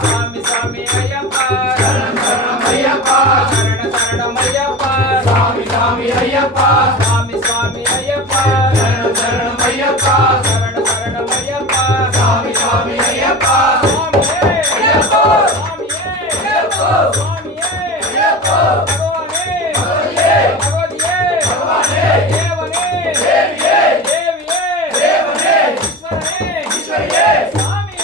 Swami Swami Ayyappa Sharanam Ayyappa Sharanam Ayyappa Swami Swami Ayyappa Swami Swami Ayyappa Sharanam Ayyappa Sharanam Ayyappa Swami Swami Ayyappa Swami Ayyappa Swami Ayyappa Swami Ayyappa Bhagavane Bhagavane Bhagavane Devane Deviye Deviye Devane Ishwarane Swami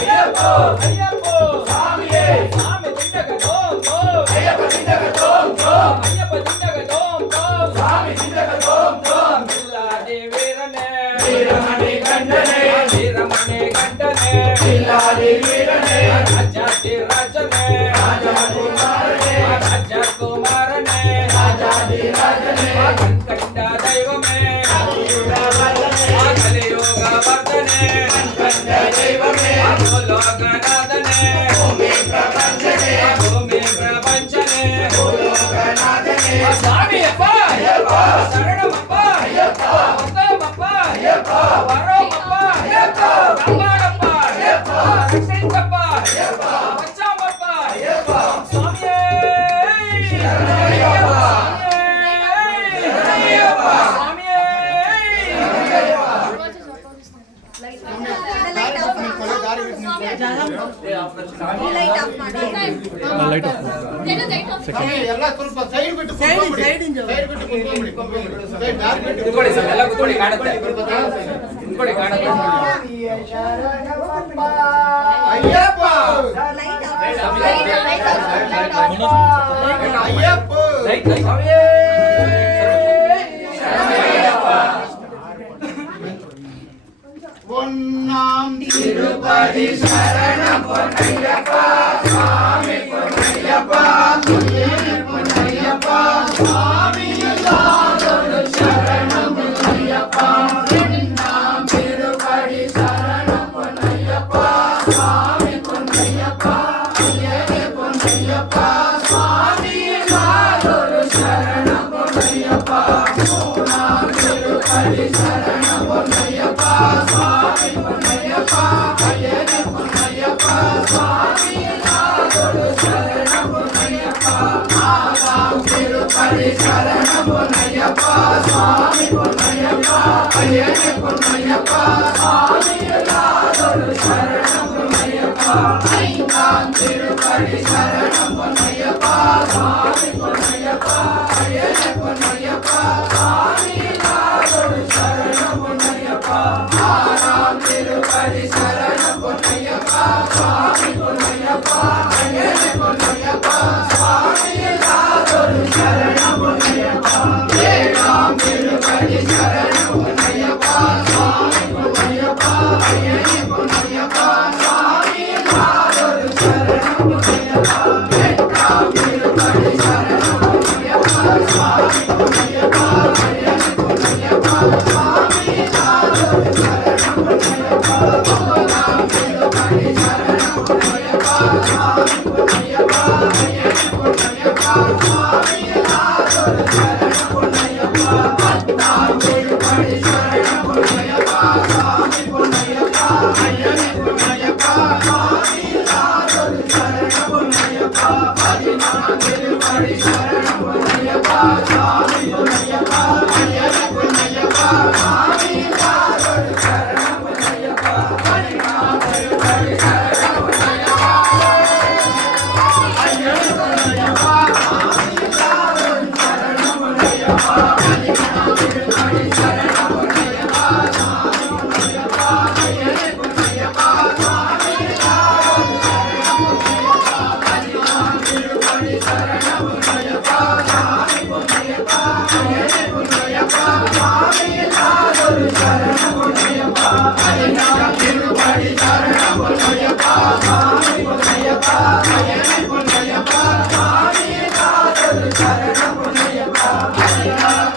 Ayyappa Ayyappa Swami Swami Dindaga Dom Dom Ayyappa Dindaga Dom Dom Ayyappa Dindaga Dom Dom Swami Dindaga Dom Dom Villade Veerane Veeramane Gandane Veeramane Gandane Villade Veerane Rajati Rajane Rajati Marane Raja Kumarane Rajati Rajane Kankanda Daivame Kaliyuga Vardane Kaliyuga Vardane Kankanda Daivame Loganadane Bhumi Prapanchane Bhumi Prapanchane Loganadane Swami Appa Ayyappa Sharanam Appa Ayyappa Vandam Appa Ayyappa Varam Appa Ayyappa Kammarappa Ayyappa Rakshaitappa Ayyappa Vachamappa Ayyappa Swami Sharanam Ayyappa Sharanam Ayyappa Swami light off ಮಾಡಿ ಎಲ್ಲ ಸ್ವಲ್ಪ side ಬಿಟ್ಟು side ಬಿಟ್ಟು ಕುತ್ಕೊಂಡ್ಬಿಡಿ side ದಾರಿ ಬಿಟ್ಟು ಕೂತ್ಕೊಳ್ಳಿ sir ಎಲ್ಲ ಕೂತ್ಕೊಳ್ಳಿ ಕಾಣುತ್ತೆ ಕೂತ್ಕೊಳ್ಳಿ ಕಾಣುತ್ತೆ Ayyappa light off Ayyappa right ஸ்வாமி பொன்னாம் திருப்பதி சரணம் பொன்னையப்பா சுவாமி பொன்னையப்பா பொன்னையப்பா சுவாமி எல்லாரோடு சரணம் பொன்னையப்பா பொன்னாம் திருப்பதி சரணம் பொன்னையப்பா சுவாமி பொன்னையப்பா பொன்னையப்பா சுவாமி எல்லாரோடு சரணம் பொன்னையப்பா பொன்னாம் திருப்பதி சரணம் பொன்னையப்பா சுவாமி பொன்னையப்பா ஐயனே பொன்னையப்பா சுவாமி எல்லாரோடு சரணம் பொன்னையப்பா ஆகாம் திருப்பதி சரணம் பொன்னையப்பா சுவாமி பொன்னையப்பா ஐயனே பொன்னையப்பா சுவாமி எல்லாரோடு சரணம் பொன்னையப்பா ஐந்தாம் திருப்பதி சரணம் பொன்னையப்பா சுவாமி பொன்னையப்பா ஐயனே பொன்னையப்பா சுவாமி எல்லாரோடு சரணம் பொன்னையப்பா ஆறாம் திருப்பதி சரணம் பொன்னையப்பா சுவாமி பொன்னையப்பா ஐயனே பொன்னையப்பா சுவாமி எல்லாரோடு சரணம் பொன்னையப்பா ஏழாம் திருப்பதி சரணம் பொன்னையப்பா சுவாமி பொன்னையப்பா ஐயனே பொன்னையப்பா சுவாமி எல்லாரோடு சரணம் பொன்னையப்பா எட்டாம் திருப்பதி சரணம் பொன்னையப்பா சுவாமி பொன்னையப்பா ஐயனே பொன்னையப்பா சுவாமி எல்லாரோடு சரணம் பொன்னையப்பா ஒன்பதாம் திருப்பதி சரணம் பொன்னையப்பா சுவாமி பொன்னையப்பா ஐயனே பொன்னையப்பா சுவாமி எல்லாரோடு சரணம் பொன்னையப்பா பத்தாம் திருப்பதி சரணம் பொன்னையப்பா சுவாமி பொன்னையப்பா ஐயனே பொன்னையப்பா சுவாமி எல்லாரோடு சரணம் பொன்னையப்பா பதினாம் திருப்பதி சரணம் பொன்னையப்பா சுவாமி பொன்னையப்பா ஐயனே பொன்னையப்பா சுவாமி எல்லாரோடு சரணம் பொன்னையப்பா பதினாம் திருப்பதி சரணம் பொன்னையப்பா ஐயனே பொன்னையப்பா சுவாமி எல்லாரோடு சரணம் பொன்னையப்பா பதினாம் திருப்பதி சரணம் பொன்னையப்பா சுவாமி பொன்னையப்பா ஐயனே பொன்னையப்பா சுவாமி எல்லாரோடு சரணம் பொன்னையப்பா பதினாம் திருப்பதி சரணம் பொன்னையப்பா சுவாமி பொன்னையப்பா ஐயனே பொன்னையப்பா சுவாமி எல்லாரோடு சரணம் பொன்னையப்பா பதினாம் திருப்பதி சரணம் பொன்னையப்பா சுவாமி பொன்னையப்பா ஐயனே பொன்னையப்பா சுவாமி எல்லாரோடு சரணம் பொன்னையப்பா பதினாம்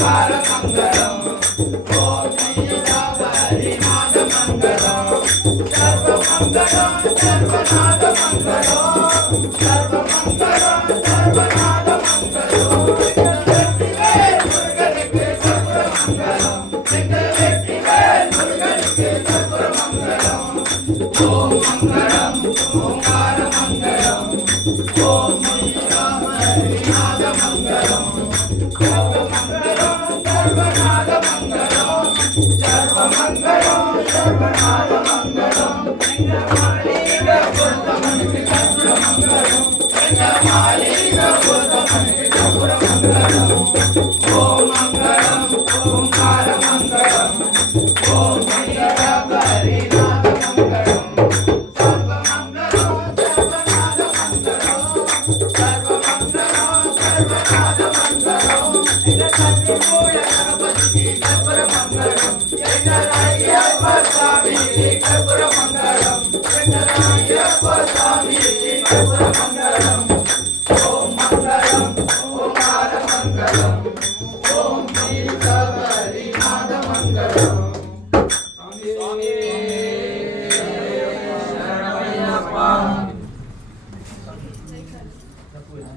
ఓంకార మంగళం ఓం శ్రీ శబరినాథ మంగళం సర్వమంగళం సర్వనాథ మంగళం సర్వమంగళం సర్వనాథ మంగళం మురుగనికి సర్వమంగళం వెంకటేశ్వర మురుగనికి సర్వమంగళం ఓం మంగళం ఓంకార మంగళం ఓం శ్రీ శబరినాథ మంగళం సర్వమంగళం సర్వనాథ మంగళం సర్వమంగళం సర్వనాథ మంగళం వెంకటమాలిక గోతమనికి సర్వమంగళం వెంకటమాలిక గోతమనికి సర్వమంగళం ఓం మంగళం ఓంకార మంగళం ఓం శ్రీ శబరినాథ మంగళం సర్వమంగళం సర్వనాథ మంగళం సర్వమంగళం సర్వనాథ మంగళం జగత్తిమూల గణపతికి సర్వమంగళం వెంకటయ్యప్ప స్వామికి సర్వమంగళం వెంకటయ్యప్ప స్వామికి సర్వమంగళం ఓం మంగళం ఓంకార మంగళం ఓం శ్రీ శబరినాథ మంగళం స్వామి శరణమయ్యప్ప కూడా